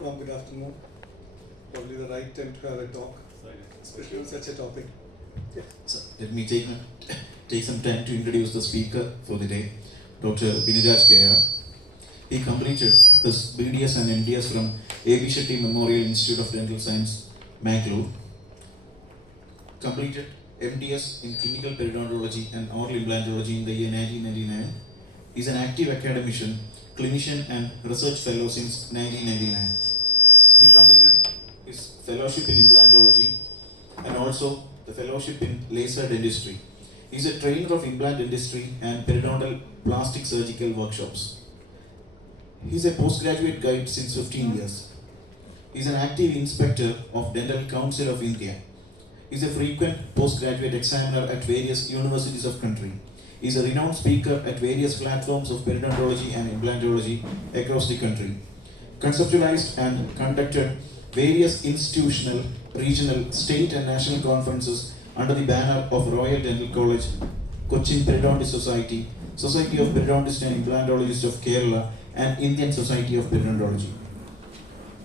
Good afternoon. Probably the right time to have a talk, especially on such a topic. Yeah. So let me take some time to introduce the speaker for the day, Dr. Biniraj KR. He completed his BDS and MDS from A.B. Shetty Memorial Institute of Dental Science, Mangalore. Completed MDS in Clinical Periodontology and Oral Implantology in the year 1999. He is an active academician, clinician and research fellow since 1999. He completed his fellowship in implantology and also the fellowship in laser dentistry. He is a trainer of implant dentistry and periodontal plastic surgical workshops. He is a postgraduate guide since 15 years. He is an active inspector of Dental Council of India. He is a frequent postgraduate examiner at various universities of country. He is a renowned speaker at various platforms of periodontology and implantology across the country. Conceptualized and conducted various institutional, regional, state and national conferences under the banner of Royal Dental College, Cochin Periodontist Society, Society of Periodontists and Implantologists of Kerala, and Indian Society of Periodontology.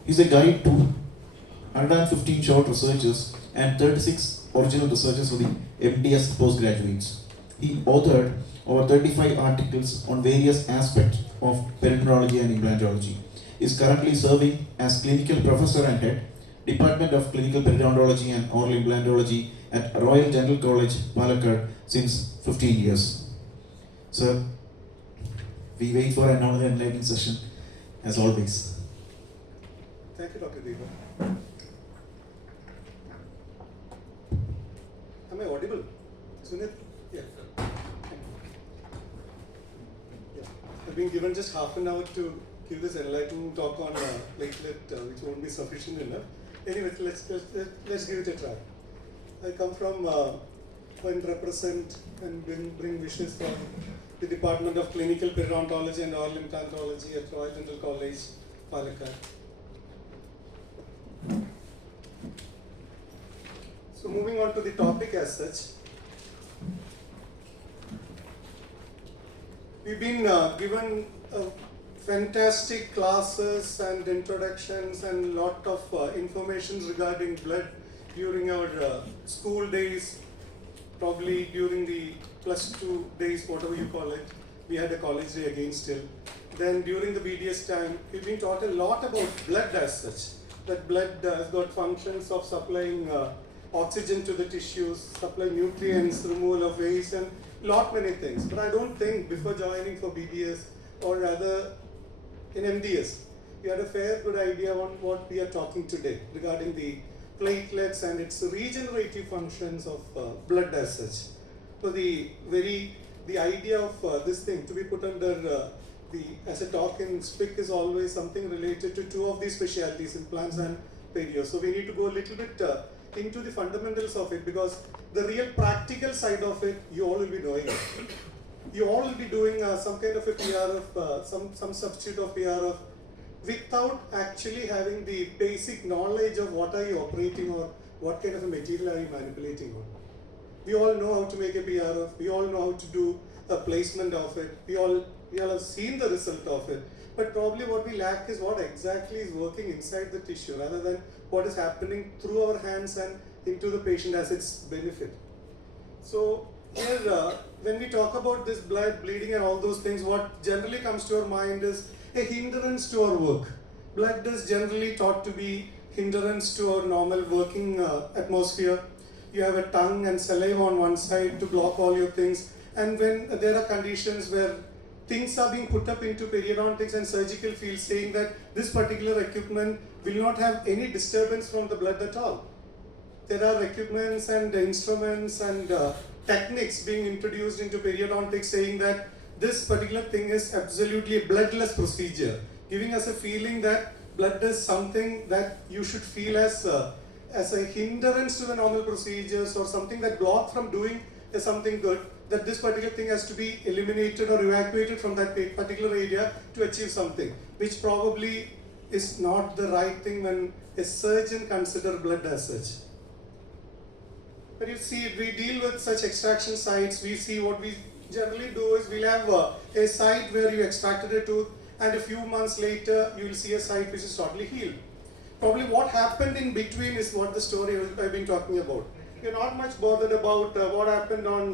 He is a guide to 115 short researches and 36 original researches for the MDS postgraduates. He authored over 35 articles on various aspects of periodontology and implantology. He is currently serving as clinical professor and head, Department of Clinical Periodontology and Oral Implantology at Royal Dental College, Palakkad since 15 years. Sir, we wait for another enlightening session as always. Thank you, Dr. Deva. Am I audible? Sunit? Yeah. Yeah. I've been given just half an hour to give this enlightening talk on platelet, which won't be sufficient enough. Anyway, let's give it a try. I come from and represent and bring wishes from the Department of Clinical Periodontology and Oral Implantology at Royal Dental College, Palakkad. So moving on to the topic as such, we've been given fantastic classes and introductions and lot of information regarding blood during our school days, probably during the +2 days, whatever you call it. We had a college day again still. Then during the BDS time, we've been taught a lot about blood as such. That blood has got functions of supplying oxygen to the tissues, supply nutrients, removal of waste, and lot many things. But I don't think before joining for BDS or rather in MDS, we had a fair good idea on what we are talking today regarding the platelets and its regenerative functions of blood as such. So the idea of this thing to be put under as a talk in SPIK is always something related to two of these specialties, implants and perio. So we need to go a little bit into the fundamentals of it, because the real practical side of it, you all will be knowing it. You all will be doing some kind of a PRF, some substitute of PRF, without actually having the basic knowledge of what are you operating or what kind of a material are you manipulating on. We all know how to make a PRF, we all know how to do a placement of it, we all have seen the result of it, but probably what we lack is what exactly is working inside the tissue rather than what is happening through our hands and into the patient as its benefit. So here, when we talk about this blood, bleeding and all those things, what generally comes to our mind is a hindrance to our work. Blood is generally thought to be hindrance to our normal working atmosphere. You have a tongue and saliva on one side to block all your things, and when there are conditions where things are being put up into periodontics and surgical fields saying that this particular equipment will not have any disturbance from the blood at all. There are equipments and instruments and techniques being introduced into periodontics saying that this particular thing is absolutely a bloodless procedure, giving us a feeling that blood is something that you should feel as a hindrance to the normal procedures or something that blocks from doing something good, that this particular thing has to be eliminated or evacuated from that particular area to achieve something, which probably is not the right thing when a surgeon considers blood as such. But you see, we deal with such extraction sites, we see what we generally do is we'll have a site where you extracted a tooth and a few months later you will see a site which is totally healed. Probably what happened in between is what the story I've been talking about. You're not much bothered about what happened on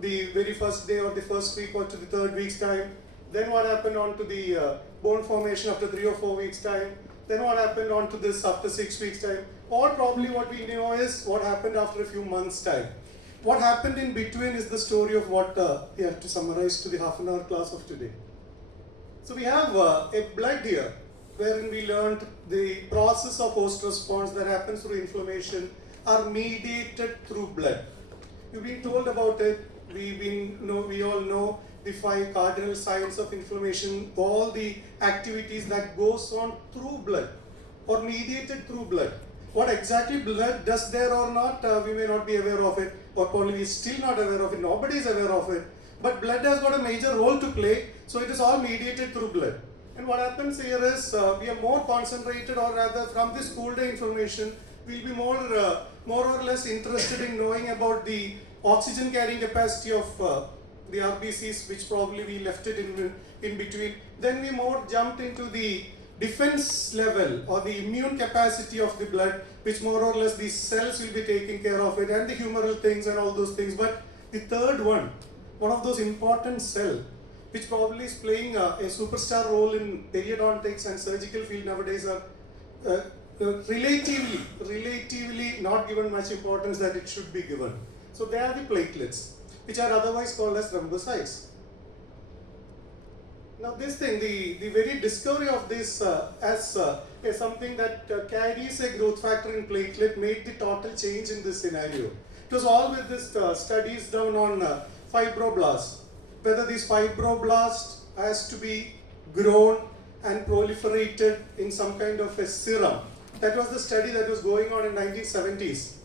the very first day or the first week or to the third week's time, then what happened on to the bone formation after 3 or 4 weeks' time, then what happened on to this after 6 weeks' time, or probably what we know is what happened after a few months' time. What happened in between is the story of what we have to summarize to the half-an-hour class of today. So we have a blood here, wherein we learned the process of host response that happens through inflammation are mediated through blood. You've been told about it. We all know the 5 cardinal signs of inflammation, all the activities that goes on through blood or mediated through blood. What exactly blood does there or not, we may not be aware of it, or probably we still not aware of it. Nobody is aware of it. But blood has got a major role to play, so it is all mediated through blood. And what happens here is we are more concentrated, or rather from the school day information, we'll be more or less interested in knowing about the oxygen carrying capacity of the RBCs, which probably we left it in between. Then we more jumped into the defense level or the immune capacity of the blood, which more or less these cells will be taking care of it, and the humoral things and all those things. But the third one of those important cell, which probably is playing a superstar role in periodontics and surgical field nowadays, are relatively not given much importance that it should be given. So they are the platelets, which are otherwise called as rhombocytes. Now this thing, the very discovery of this as something that carries a growth factor in platelet made the total change in this scenario. It was all with this studies down on fibroblasts, whether these fibroblasts has to be grown and proliferated in some kind of a serum. That was the study that was going on in 1970s.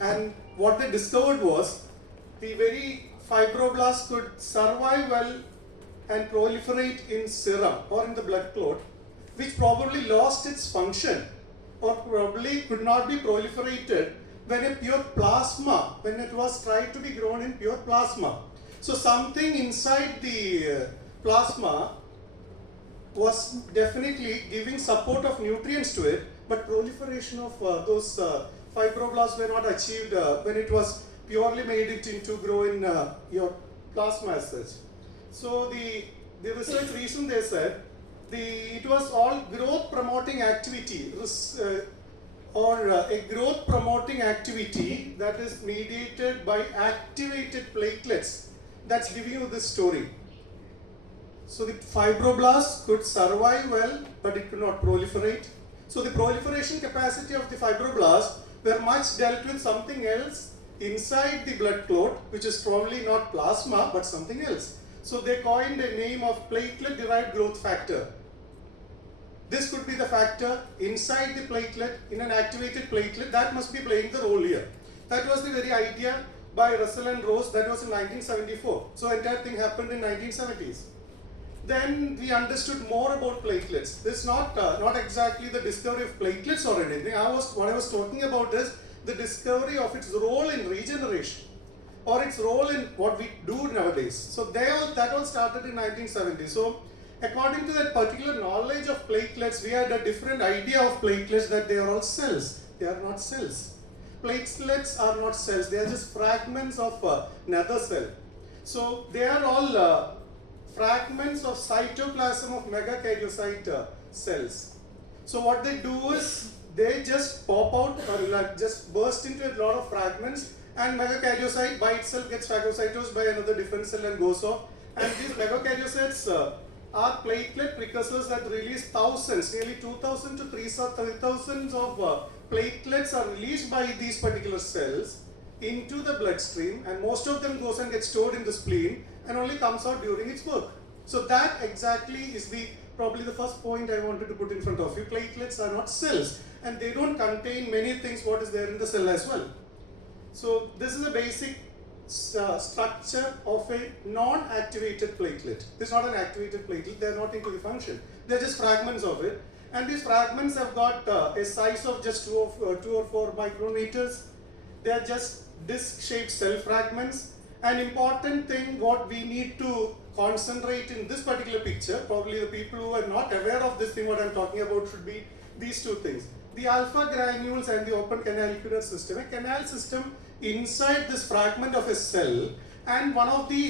And what they discovered was the very fibroblasts could survive well and proliferate in serum or in the blood clot, which probably lost its function or probably could not be proliferated when a pure plasma, when it was tried to be grown in pure plasma. So something inside the plasma was definitely giving support of nutrients to it, but proliferation of those fibroblasts were not achieved when it was purely made it into grow in your plasma as such. So the research reason they said it was all growth promoting activity or a growth promoting activity that is mediated by activated platelets that's giving you this story. So the fibroblasts could survive well, but it could not proliferate. So the proliferation capacity of the fibroblasts were much dealt with something else inside the blood clot, which is probably not plasma, but something else. So they coined a name of platelet-derived growth factor. This could be the factor inside the platelet, in an activated platelet, that must be playing the role here. That was the very idea by Russell and Rose, that was in 1974. So entire thing happened in 1970s. Then we understood more about platelets. This is not exactly the discovery of platelets or anything. What I was talking about is the discovery of its role in regeneration or its role in what we do nowadays. So that all started in 1970. So according to that particular knowledge of platelets, we had a different idea of platelets, that they are all cells. They are not cells. Platelets are not cells. They are just fragments of another cell. So they are all fragments of cytoplasm of megakaryocyte cells. So what they do is they just pop out or just burst into a lot of fragments, and megakaryocyte by itself gets phagocytosed by another different cell and goes off. And these megakaryocytes are platelet precursors that release thousands, nearly 2,000 to 3,000 of platelets are released by these particular cells into the bloodstream, and most of them goes and gets stored in the spleen and only comes out during its work. So that exactly is probably the first point I wanted to put in front of you. Platelets are not cells, and they don't contain many things what is there in the cell as well. So this is a basic structure of a non-activated platelet. This is not an activated platelet, they are not into the function. They are just fragments of it, and these fragments have got a size of just 2 or 4 micrometers. They are just disc-shaped cell fragments. An important thing what we need to concentrate in this particular picture. Probably the people who are not aware of this thing what I'm talking about should be these two things. The alpha granules and the open canalicular system. A canal system inside this fragment of a cell, and one of the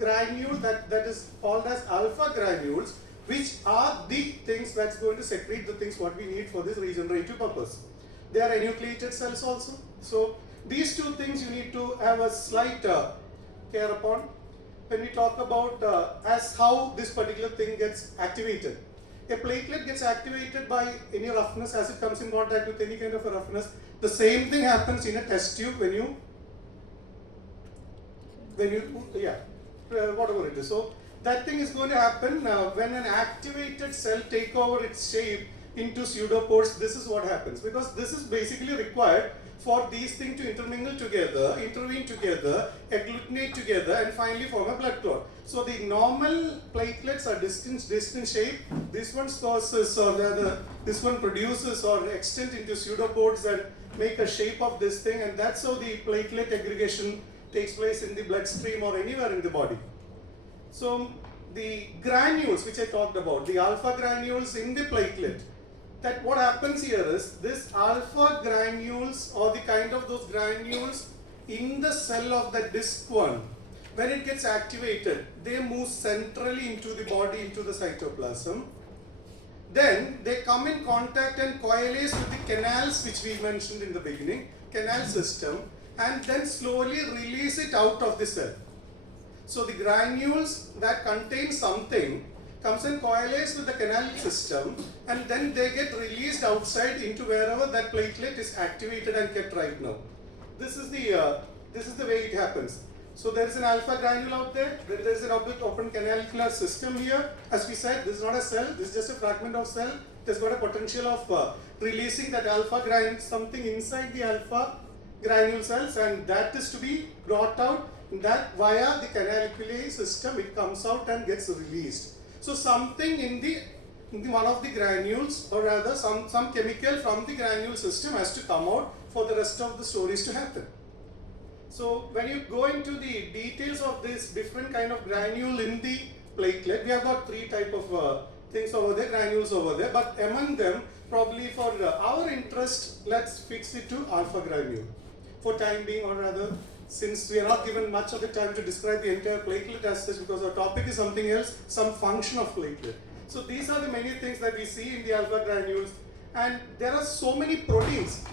granules that is called as alpha granules, which are the things that's going to secrete the things what we need for this regenerative purpose. They are enucleated cells also. So these two things you need to have a slight care upon when we talk about as how this particular thing gets activated. A platelet gets activated by any roughness as it comes in contact with any kind of a roughness. The same thing happens in a test tube when you whatever it is. So that thing is going to happen when an activated cell take over its shape into pseudopores. This is what happens, because this is basically required for these things to intermingle together, intervene together, agglutinate together, and finally form a blood clot. So the normal platelets are distant shape. This one causes, or rather, this one produces or extend into pseudopores and make a shape of this thing, and that's how the platelet aggregation takes place in the bloodstream or anywhere in the body. So the granules which I talked about, the alpha granules in the platelet, that what happens here is this alpha granules or the kind of those granules in the cell of the disc one, when it gets activated, they move centrally into the body, into the cytoplasm. Then they come in contact and coalesce with the canals which we mentioned in the beginning, canal system, and then slowly release it out of the cell. So the granules that contain something comes and coalesce with the canal system, and then they get released outside into wherever that platelet is activated and kept right now. This is the way it happens. So there is an alpha granule out there, then there is an open canalicular system here. As we said, this is not a cell, this is just a fragment of cell. It has got a potential of releasing that alpha granule, something inside the alpha granule cells, and that is to be brought out. That via the canaliculae system it comes out and gets released. So something in the one of the granules, or rather some chemical from the granule system has to come out for the rest of the stories to happen. So when you go into the details of this different kind of granule in the platelet, we have got three type of things over there, granules over there, but among them, probably for our interest, let's fix it to alpha granule for time being, or rather, since we are not given much of the time to describe the entire platelet as such, because our topic is something else, some function of platelet. So these are the many things that we see in the alpha granules, and there are so many proteins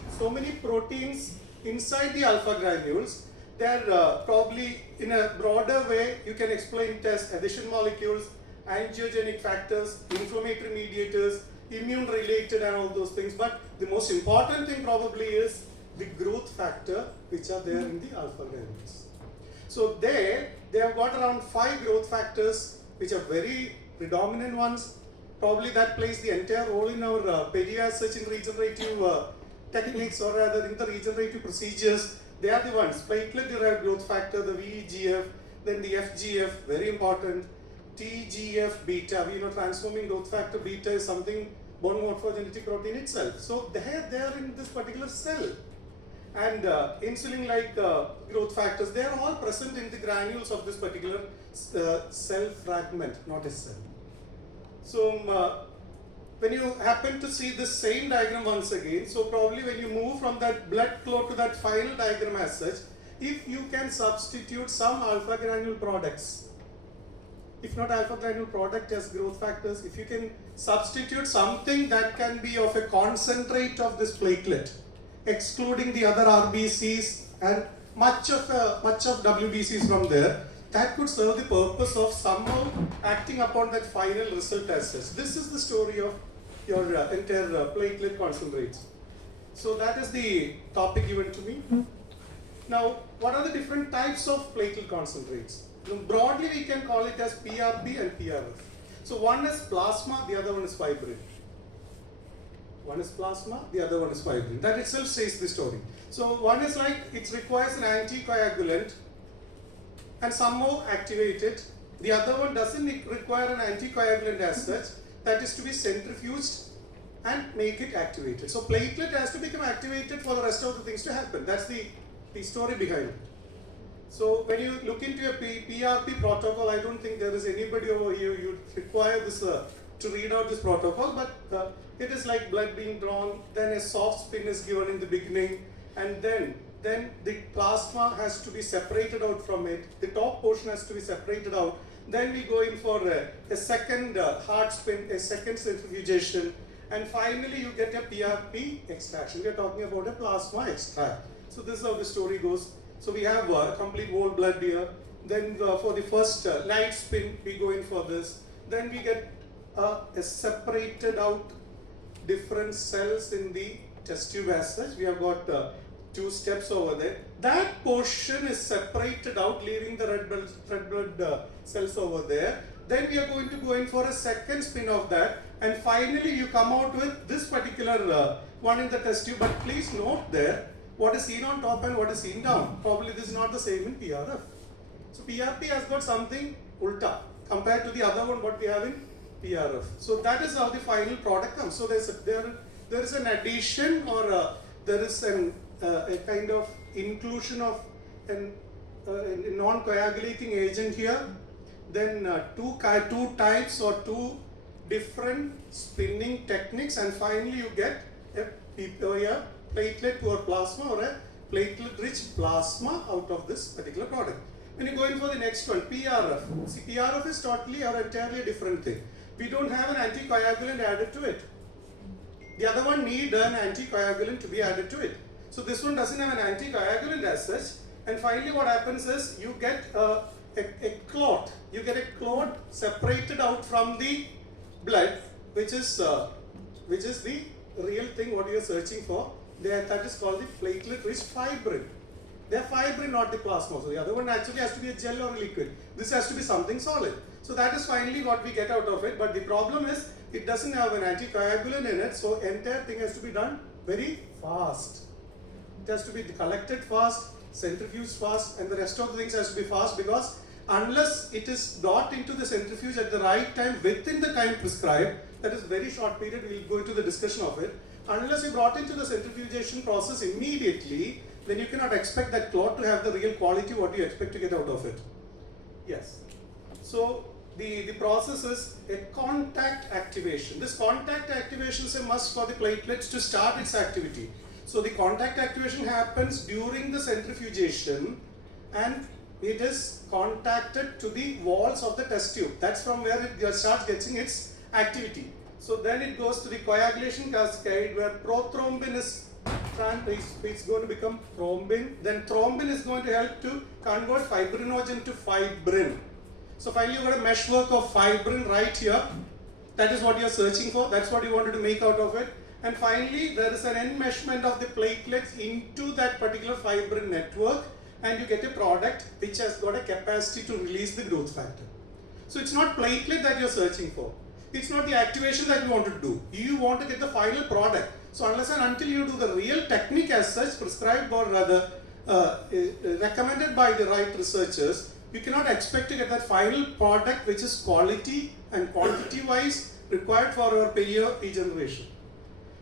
inside the alpha granules. They are probably in a broader way you can explain it as adhesion molecules, angiogenic factors, inflammatory mediators, immune related and all those things. But the most important thing probably is the growth factor which are there in the alpha granules. So they have got around 5 growth factors which are very predominant ones. Probably that plays the entire role in our perio search in regenerative techniques, or rather in the regenerative procedures. They are the ones, platelet derived growth factor, the VEGF, then the FGF, very important, TGF beta. We know transforming growth factor beta is something bone morphogenetic protein itself. So they are in this particular cell. And insulin-like growth factors, they are all present in the granules of this particular cell fragment, not a cell. So when you happen to see the same diagram once again, so probably when you move from that blood flow to that final diagram as such, if you can substitute some alpha granule products, if not alpha granule product as growth factors, if you can substitute something that can be of a concentrate of this platelet, excluding the other RBCs and much of WBCs from there, that could serve the purpose of somehow acting upon that final result as such. This is the story of your entire platelet concentrates. So that is the topic given to me. Now, what are the different types of platelet concentrates? Now, broadly, we can call it as PRP and PRF. So one is plasma, the other one is fibrin. One is plasma, the other one is fibrin. That itself says the story. So one is like it requires an anticoagulant and somehow activate it. The other one doesn't require an anticoagulant as such. That is to be centrifuged and make it activated. So platelet has to become activated for the rest of the things to happen. That's the story behind it. So when you look into a PRP protocol, I don't think there is anybody over here you require this to read out this protocol, but it is like blood being drawn, then a soft spin is given in the beginning, and then the plasma has to be separated out from it, the top portion has to be separated out, then we go in for a second hard spin, a second centrifugation, and finally you get a PRP extraction. We are talking about a plasma extract. So this is how the story goes. So we have complete whole blood here. Then for the first light spin, we go in for this. Then we get a separated out different cells in the test tube as such. We have got 2 steps over there. That portion is separated out, leaving the red blood cells over there. Then we are going to go in for a second spin of that. And finally, you come out with this particular one in the test tube. But please note there, what is seen on top and what is seen down. Probably this is not the same in PRF. So PRP has got something ulta compared to the other one what we have in PRF. So that is how the final product comes. So there is an addition or there is a kind of inclusion of a non-coagulating agent here. Then two types or 2 different spinning techniques, and finally you get a platelet poor plasma or a platelet rich plasma out of this particular product. When you go in for the next one, PRF. See, PRF is totally or entirely a different thing. We don't have an anticoagulant added to it. The other one need an anticoagulant to be added to it. So this one doesn't have an anticoagulant as such. And finally what happens is you get a clot. You get a clot separated out from the blood, which is the real thing what you are searching for. That is called the platelet rich fibrin. They are fibrin, not the plasma. So the other one actually has to be a gel or a liquid. This has to be something solid. So that is finally what we get out of it. But the problem is it doesn't have an anticoagulant in it. So entire thing has to be done very fast. It has to be collected fast, centrifuged fast, and the rest of the things has to be fast, because unless it is brought into the centrifuge at the right time within the time prescribed, that is very short period, we will go into the discussion of it. Unless you brought into the centrifugation process immediately, then you cannot expect that clot to have the real quality what you expect to get out of it. Yes. So the process is a contact activation. This contact activation is a must for the platelets to start its activity. So the contact activation happens during the centrifugation, and it is contacted to the walls of the test tube. That's from where it starts getting its activity. So then it goes to the coagulation cascade, where prothrombin is it's going to become thrombin. Then thrombin is going to help to convert fibrinogen to fibrin. So finally you got a meshwork of fibrin right here. That is what you are searching for. That's what you wanted to make out of it. And finally there is an enmeshment of the platelets into that particular fibrin network, and you get a product which has got a capacity to release the growth factor. So it's not platelet that you're searching for. It's not the activation that you want to do. You want to get the final product. So unless and until you do the real technique as such, prescribed or rather recommended by the right researchers, you cannot expect to get that final product which is quality and quantity wise required for our perio regeneration.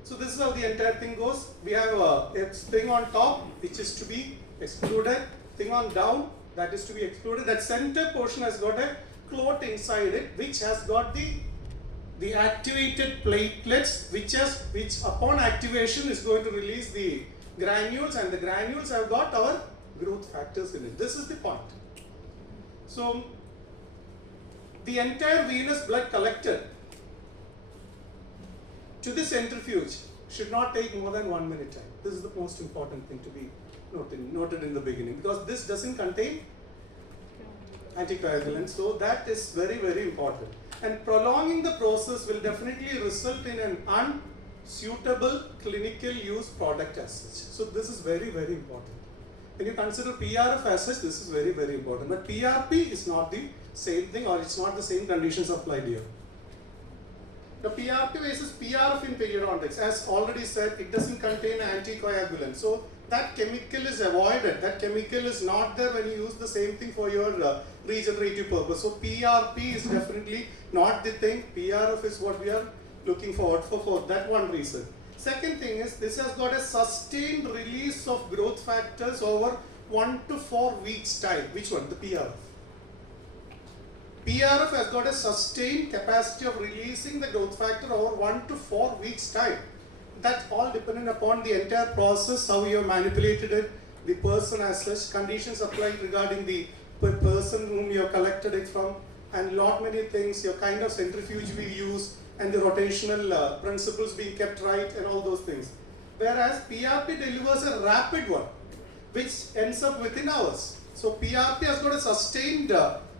So this is how the entire thing goes. We have a thing on top which is to be excluded, thing on down that is to be excluded. That center portion has got a clot inside it which has got the activated platelets which upon activation is going to release the granules, and the granules have got our growth factors in it. This is the point. So the entire venous blood collected to the centrifuge should not take more than 1 minute time. This is the most important thing to be noted in the beginning, because this doesn't contain anticoagulants, so that is very, very important. And prolonging the process will definitely result in an unsuitable clinical use product as such. So this is very, very important. When you consider PRF as such, this is very, very important. But PRP is not the same thing, or it's not the same conditions applied here. The PRP versus PRF in periodontics, as already said, it doesn't contain anticoagulant. So that chemical is avoided. That chemical is not there when you use the same thing for your regenerative purpose. So PRP is definitely not the thing. PRF is what we are looking forward for that one reason. Second thing is, this has got a sustained release of growth factors over 1 to 4 weeks time. Which one? The PRF. PRF has got a sustained capacity of releasing the growth factor over 1 to 4 weeks time. That's all dependent upon the entire process, how you have manipulated it, the person as such, conditions applied regarding the person whom you have collected it from, and lot many things, your kind of centrifuge we use, and the rotational principles being kept right, and all those things. Whereas PRP delivers a rapid one, which ends up within hours. So PRP has got a sustained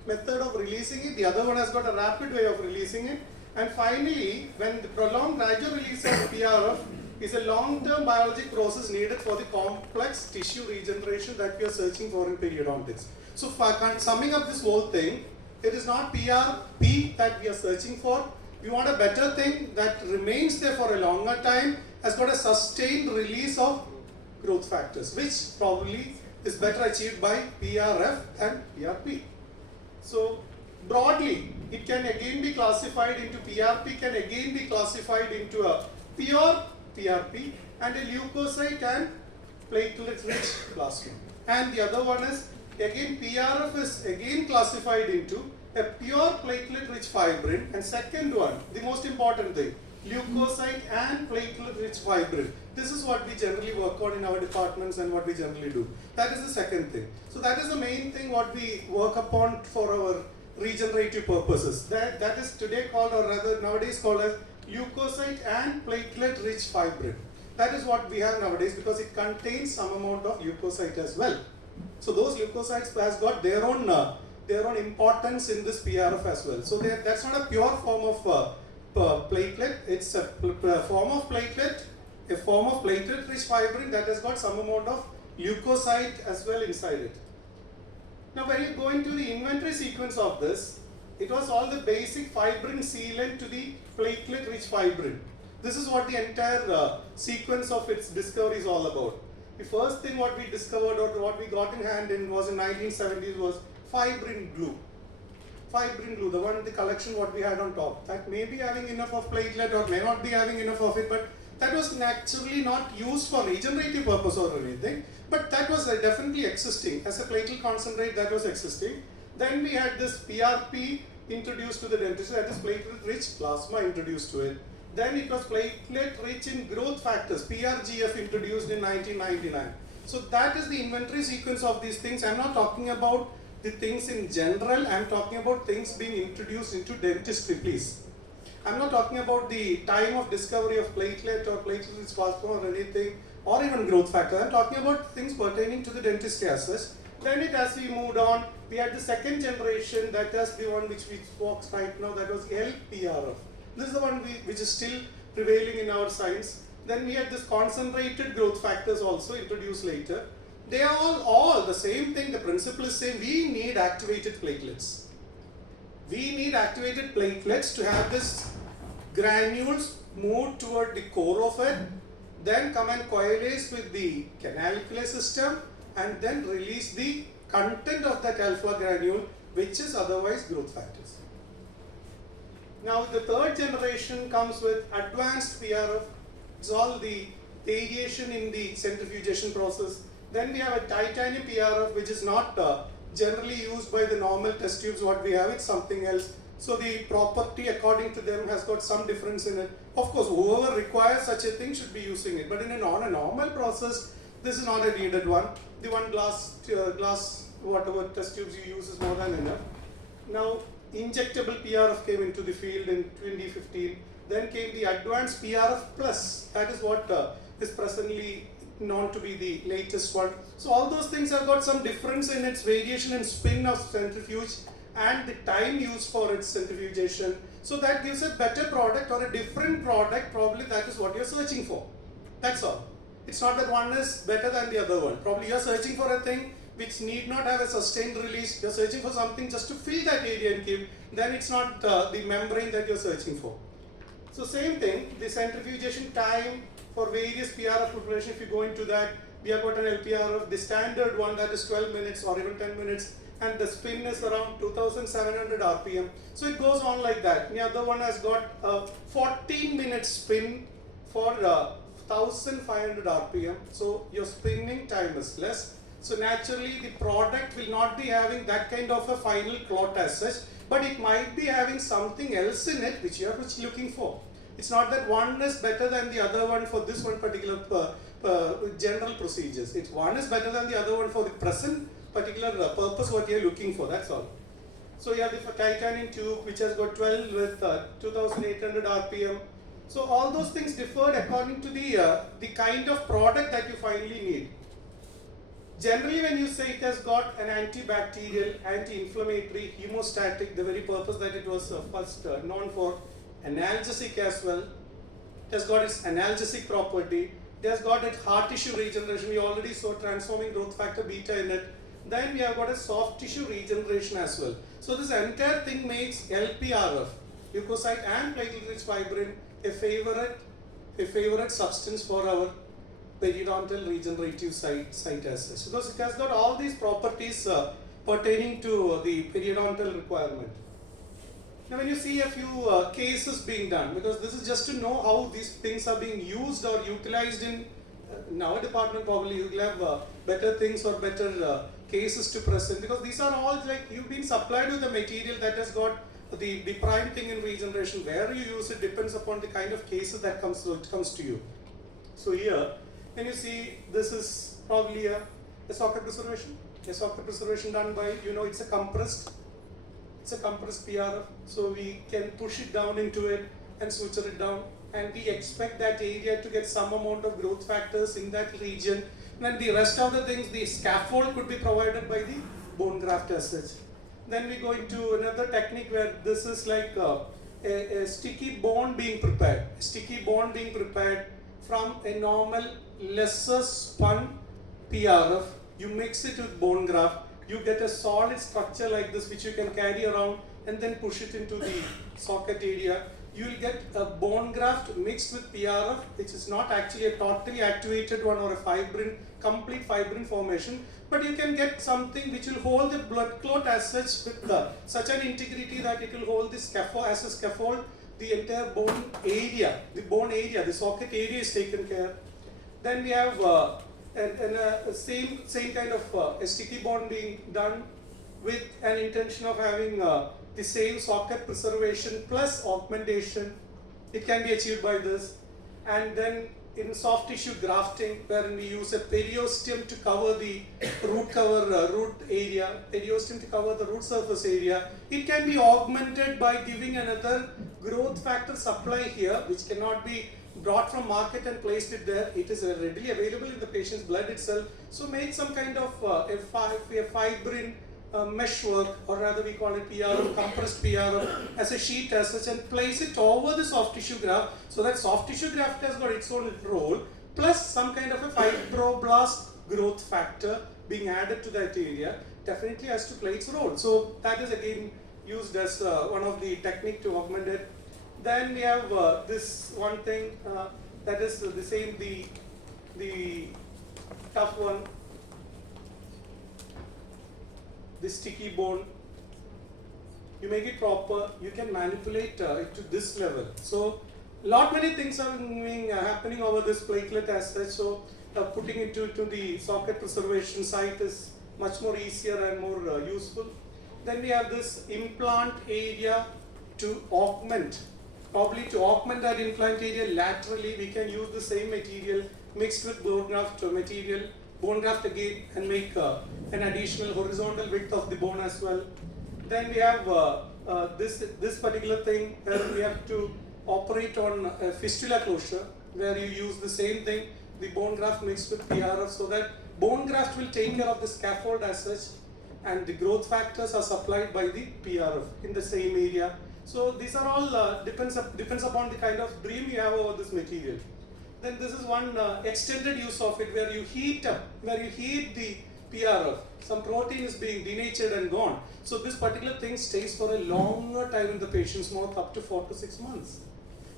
method of releasing it, the other one has got a rapid way of releasing it. And finally, when the prolonged gradual release of PRF is a long-term biologic process needed for the complex tissue regeneration that we are searching for in periodontics. So summing up this whole thing, it is not PRP that we are searching for. We want a better thing that remains there for a longer time, has got a sustained release of growth factors, which probably is better achieved by PRF than PRP. So broadly, it can again be classified into PRP, can again be classified into a pure PRP and a leukocyte and platelet-rich plasma. And the other one is, again PRF is again classified into a pure platelet-rich fibrin, and second one, the most important thing, leukocyte and platelet-rich fibrin. This is what we generally work on in our departments and what we generally do. That is the second thing. So that is the main thing what we work upon for our regenerative purposes. That is today called, or rather nowadays called as leukocyte and platelet-rich fibrin. That is what we have nowadays because it contains some amount of leukocyte as well. So those leukocytes has got their own importance in this PRF as well. So that's not a pure form of platelet. It's a form of platelet, a form of platelet-rich fibrin that has got some amount of leukocyte as well inside it. Now when you go into the inventory sequence of this, it was all the basic fibrin sealant to the platelet-rich fibrin. This is what the entire sequence of its discovery is all about. The first thing what we discovered or what we got in hand in was in 1970s was fibrin glue. Fibrin glue, the one, the collection what we had on top. That may be having enough of platelet or may not be having enough of it, but that was naturally not used for regenerative purpose or anything, but that was definitely existing. As a platelet concentrate, that was existing. Then we had this PRP introduced to the dentist, that is platelet-rich plasma introduced to it. Then it was platelet-rich in growth factors, PRGF introduced in 1999. So that is the inventory sequence of these things. I'm not talking about the things in general, I'm talking about things being introduced into dentistry, please. I'm not talking about the time of discovery of platelet or platelet-rich plasma or anything, or even growth factor. I'm talking about things pertaining to the dentistry as such. Then as we moved on, we had the second generation, that is the one which we spoke right now, that was LPRF. This is the one which is still prevailing in our science. Then we had this concentrated growth factors also introduced later. They are all the same thing. The principle is same. We need activated platelets. We need activated platelets to have this granules move toward the core of it, then come and coalesce with the canalicular system, and then release the content of that alpha granule, which is otherwise growth factors. Now the third generation comes with advanced PRF. It's all the variation in the centrifugation process. Then we have a titanium PRF, which is not generally used by the normal test tubes what we have, it's something else. So the property according to them has got some difference in it. Of course, whoever requires such a thing should be using it, but in a normal process, this is not a needed one. The one glass whatever test tubes you use is more than enough. Now injectable PRF came into the field in 2015. Then came the advanced PRF plus. That is what is presently known to be the latest one. So all those things have got some difference in its variation and spin of centrifuge and the time used for its centrifugation. So that gives a better product or a different product, probably that is what you're searching for. That's all. It's not that one is better than the other one. Probably you're searching for a thing which need not have a sustained release. You're searching for something just to fill that area and keep, then it's not the membrane that you're searching for. So same thing, the centrifugation time for various PRF preparation, if you go into that, we have got an LPRF, the standard one that is 12 minutes or even 10 minutes, and the spin is around 2700 RPM. So it goes on like that. The other one has got a 14-minute spin for 1500 RPM. So your spinning time is less. So naturally the product will not be having that kind of a final clot as such, but it might be having something else in it which you are looking for. It's not that one is better than the other one for this one particular general procedures. It's one is better than the other one for the present particular purpose what you are looking for, that's all. So you have the titanium tube which has got 12 with 2800 RPM. So all those things differed according to the kind of product that you finally need. Generally when you say it has got an antibacterial, anti-inflammatory, hemostatic, the very purpose that it was first known for, analgesic as well. It has got its analgesic property. It has got its hard tissue regeneration. We already saw transforming growth factor beta in it. Then we have got a soft tissue regeneration as well. So this entire thing makes LPRF, leukocyte and platelet-rich fibrin, a favorite substance for our periodontal regenerative site as such, because it has got all these properties pertaining to the periodontal requirement. Now when you see a few cases being done, because this is just to know how these things are being used or utilized in our department, probably you will have better things or better cases to present, because these are all like you've been supplied with a material that has got the prime thing in regeneration. Where you use it depends upon the kind of cases that comes to you. So here, when you see, this is probably a socket preservation done by, it's a compressed PRF, so we can push it down into it and suture it down, and we expect that area to get some amount of growth factors in that region. And the rest of the things, the scaffold could be provided by the bone graft as such. Then we go into another technique where this is like a sticky bone being prepared. From a normal lesser spun PRF. You mix it with bone graft, you get a solid structure like this which you can carry around and then push it into the socket area. You will get a bone graft mixed with PRF, which is not actually a totally activated one or a complete fibrin formation, but you can get something which will hold the blood clot as such with such an integrity that it will hold the scaffold as a scaffold. The entire bone area, the socket area is taken care. Then we have same kind of a sticky bond being done with an intention of having the same socket preservation plus augmentation. It can be achieved by this. And then in soft tissue grafting, wherein we use a periosteum to cover the root surface area, it can be augmented by giving another growth factor supply here, which cannot be brought from market and placed it there. It is readily available in the patient's blood itself. So make some kind of a fibrin meshwork, or rather we call it PRF, compressed PRF, as a sheet as such, and place it over the soft tissue graft, so that soft tissue graft has got its own role, plus some kind of a fibroblast growth factor being added to that area, definitely has to play its role. So that is again used as one of the technique to augment it. Then we have this one thing that is the same, the tough one, the sticky bone. You make it proper, you can manipulate it to this level. So many things are happening over this platelet as such. So putting it to the socket preservation site is much more easier and more useful. Then we have this implant area to augment. Probably to augment that implant area laterally, we can use the same material mixed with bone graft material, bone graft again, and make an additional horizontal width of the bone as well. Then we have this particular thing where we have to operate on a fistula closure, where you use the same thing, the bone graft mixed with PRF, so that bone graft will take care of the scaffold as such, and the growth factors are supplied by the PRF in the same area. So these are all depends upon the kind of dream you have over this material. Then this is one extended use of it, where you heat the PRF. Some protein is being denatured and gone. So this particular thing stays for a longer time in the patient's mouth, up to 4 to 6 months.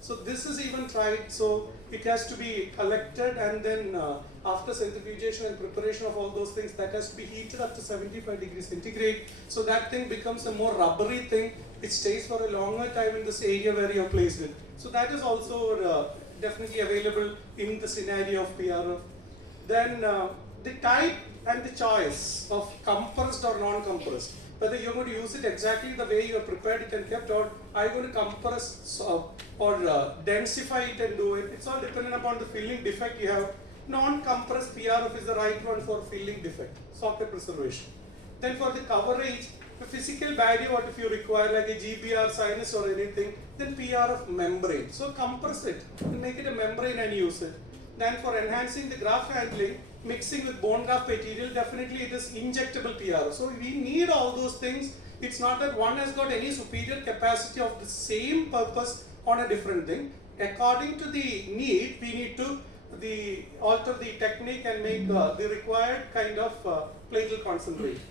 So this is even tried. So it has to be collected, and then after centrifugation and preparation of all those things, that has to be heated up to 75 degrees centigrade. So that thing becomes a more rubbery thing. It stays for a longer time in this area where you have placed it. So that is also definitely available in the scenario of PRF. Then the type and the choice of compressed or non-compressed. Whether you're going to use it exactly the way you have prepared it and kept, or are you going to compress or densify it and do it. It's all dependent upon the filling defect you have. Non-compressed PRF is the right one for filling defect, socket preservation. Then for the coverage, the physical barrier, what if you require like a GBR sinus or anything, then PRF membrane. So compress it and make it a membrane and use it. Then for enhancing the graft handling, mixing with bone graft material, definitely it is injectable PRF. So we need all those things. It's not that one has got any superior capacity of the same purpose on a different thing. According to the need, we need to alter the technique and make the required kind of platelet concentration.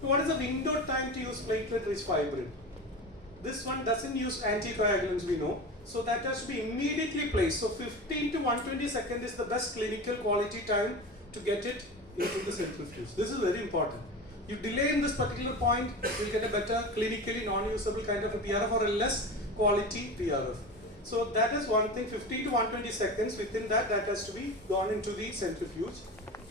What is the window time to use platelet-rich fibrin? This one doesn't use anticoagulants, we know. So that has to be immediately placed. So 15 to 120 seconds is the best clinical quality time to get it into the centrifuge. This is very important. You delay in this particular point, you'll get a better clinically non-usable kind of a PRF or a less quality PRF. So that is one thing, 15 to 120 seconds, within that has to be gone into the centrifuge.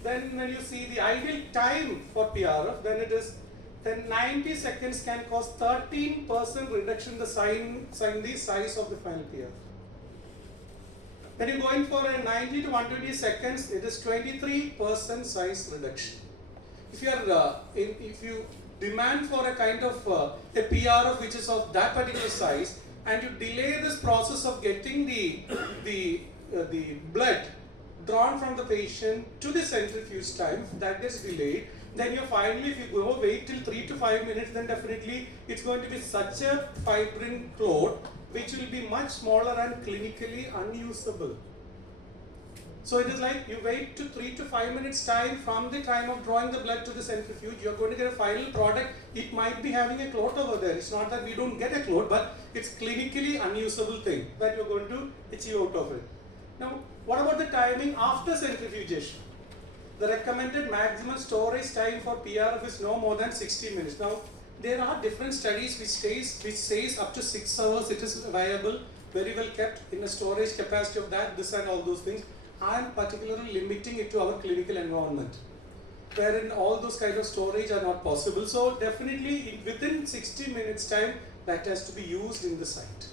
Then when you see the ideal time for PRF, then it is, then 90 seconds can cause 13% reduction in the size of the final PRF. When you're going for a 90 to 120 seconds, it is 23% size reduction. If you are if you demand for a kind of a PRF which is of that particular size, and you delay this process of getting the blood drawn from the patient to the centrifuge time, that gets delayed, then you finally, if you go wait till 3 to 5 minutes, then definitely it's going to be such a fibrin clot which will be much smaller and clinically unusable. So it is like you wait to 3 to 5 minutes time from the time of drawing the blood to the centrifuge, you're going to get a final product. It might be having a clot over there. It's not that we don't get a clot, but it's clinically unusable thing that you're going to achieve out of it. Now, what about the timing after centrifugation? The recommended maximum storage time for PRF is no more than 60 minutes. Now, there are different studies which says up to 6 hours it is viable, very well kept in a storage capacity of that, this and all those things. I am particularly limiting it to our clinical environment, wherein all those kind of storage are not possible. So definitely within 60 minutes time, that has to be used in the site.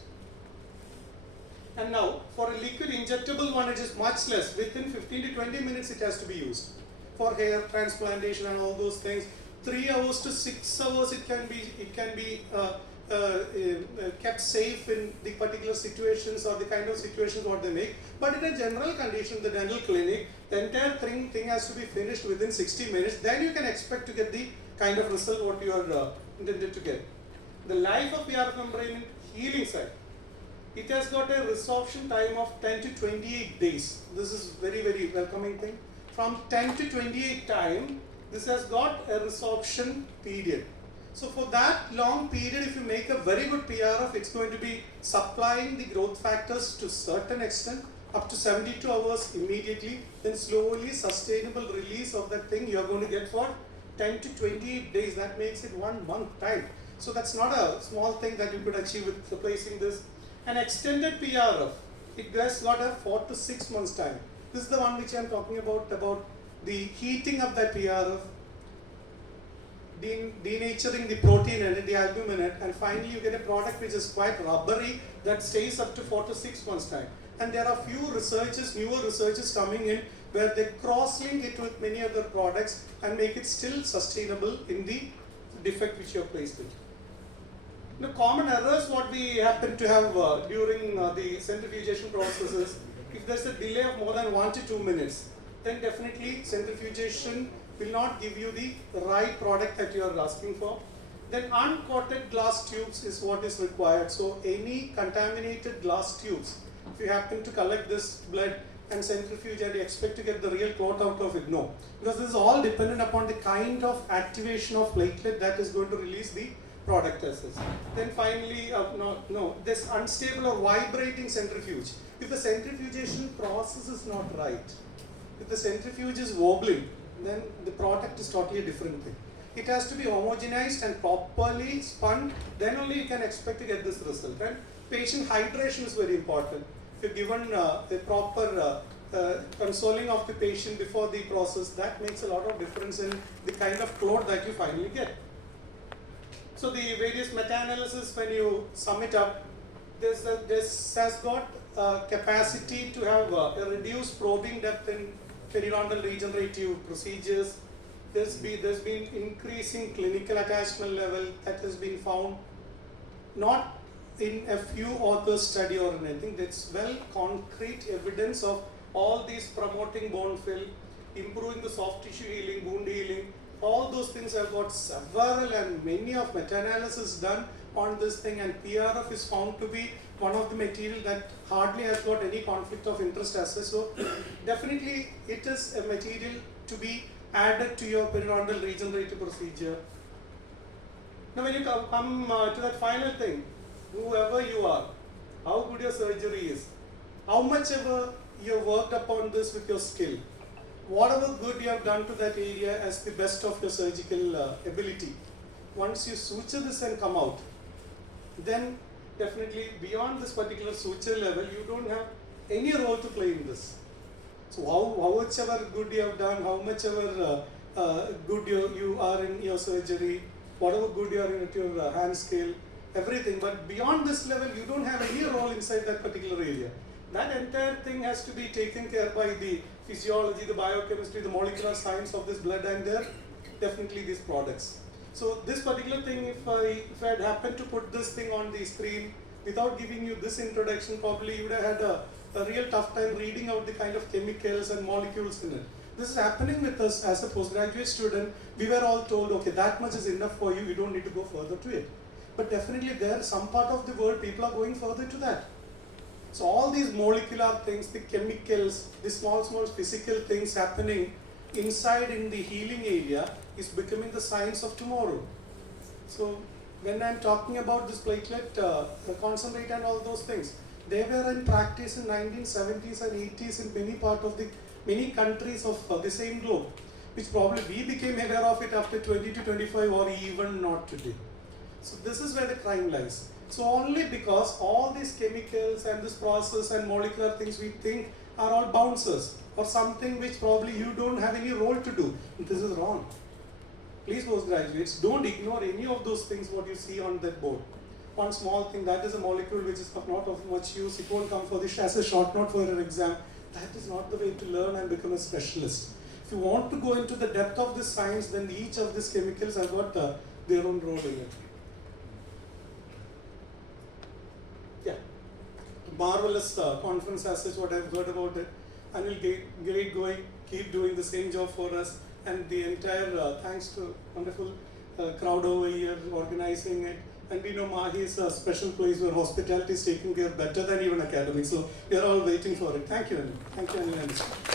And now for a liquid injectable one, it is much less. Within 15 to 20 minutes it has to be used. For hair transplantation and all those things, 3 hours to 6 hours it can be kept safe in the particular situations or the kind of situations what they make. But in a general condition, the dental clinic, the entire thing has to be finished within 60 minutes. Then you can expect to get the kind of result what you are intended to get. The life of PRF membrane in healing side, it has got a resorption time of 10 to 28 days. This is very, very welcoming thing. From 10 to 28 time, this has got a resorption period. So for that long period, if you make a very good PRF, it's going to be supplying the growth factors to certain extent, up to 72 hours immediately, then slowly sustainable release of that thing you're going to get for 10 to 28 days. That makes it 1 month time. So that's not a small thing that you could achieve with replacing this. An extended PRF, it has got a 4 to 6 months time. This is the one which I'm talking about the heating of that PRF, denaturing the protein and the albumin, and finally you get a product which is quite rubbery that stays up to 4 to 6 months time. And there are few researchers, newer researchers coming in where they cross-link it with many other products and make it still sustainable in the defect which you have placed it. The common errors what we happen to have during the centrifugation processes, if there's a delay of more than 1 to 2 minutes, then definitely centrifugation will not give you the right product that you are asking for. Then uncoated glass tubes is what is required. So any contaminated glass tubes, if you happen to collect this blood and centrifuge and you expect to get the real clot out of it, no. Because this is all dependent upon the kind of activation of platelet that is going to release the product as such. Then finally, this unstable or vibrating centrifuge. If the centrifugation process is not right, if the centrifuge is wobbling, then the product is totally a different thing. It has to be homogenized and properly spun, then only you can expect to get this result. And patient hydration is very important. If you're given a proper consoling of the patient before the process, that makes a lot of difference in the kind of clot that you finally get. So the various meta-analysis, when you sum it up, this has got capacity to have a reduced probing depth in periodontal regenerative procedures. There's been increasing clinical attachment level that has been found, not in a few authors' study or anything. That's well concrete evidence of all these promoting bone fill, improving the soft tissue healing, wound healing. All those things have got several and many of meta-analysis done on this thing, and PRF is found to be one of the material that hardly has got any conflict of interest as such. So definitely it is a material to be added to your periodontal regenerative procedure. Now when you come to that final thing, whoever you are, how good your surgery is, how much ever you have worked upon this with your skill, whatever good you have done to that area as the best of your surgical ability, once you suture this and come out, then definitely beyond this particular suture level, you don't have any role to play in this. So how much ever good you have done, how much ever good you are in your surgery, whatever good you are in at your hand scale, everything, but beyond this level, you don't have any role inside that particular area. That entire thing has to be taken care by the physiology, the biochemistry, the molecular science of this blood, and definitely these products. So this particular thing, if I had happened to put this thing on the screen without giving you this introduction, probably you would have had a real tough time reading out the kind of chemicals and molecules in it. This is happening with us as a postgraduate student. We were all told, okay, that much is enough for you, you don't need to go further to it. But definitely there, some part of the world, people are going further to that. So all these molecular things, the chemicals, the small physical things happening inside in the healing area is becoming the science of tomorrow. So when I'm talking about this platelet concentrate and all those things, they were in practice in 1970s and 80s in many countries of the same globe, which probably we became aware of it after 20 to 25 or even not today. So this is where the crime lies. So only because all these chemicals and this process and molecular things we think are all bouncers or something which probably you don't have any role to do. This is wrong. Please, postgraduates, don't ignore any of those things what you see on that board. One small thing, that is a molecule which is not of much use. It won't come for this as a short note for your exam. That is not the way to learn and become a specialist. If you want to go into the depth of this science, then each of these chemicals have got their own role in it. Yeah, marvelous conference as such, what I've heard about it, and we'll get going, keep doing the same job for us, and the entire thanks to wonderful crowd over here organizing it. And we know MAHE is a special place where hospitality is taken care better than even academics, so we are all waiting for it. Thank you, Anil. Thank you, Anil.